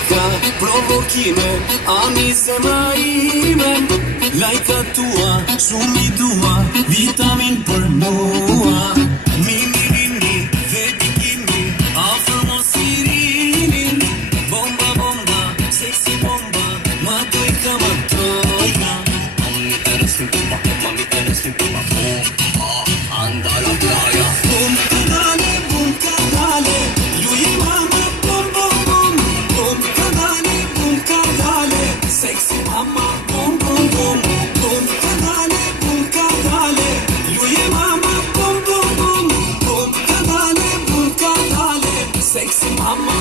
Lajka provokime, ani se maime. Lajka tua, shumë i dua, vitamin për mua. Mini rini dhe bikini, afër mos i rinin. Bomba, bomba, sexy bomba, ma dojka, ma dojka. Mami eres mi bomba, mami eres mi bomba. Anda la playa. Bum kadale, mama, bum bum bum. Bum kadale, sexy mama, bum bum bum. Bum kadale, mama, bum bum bum. Bum kadale, sexy mama.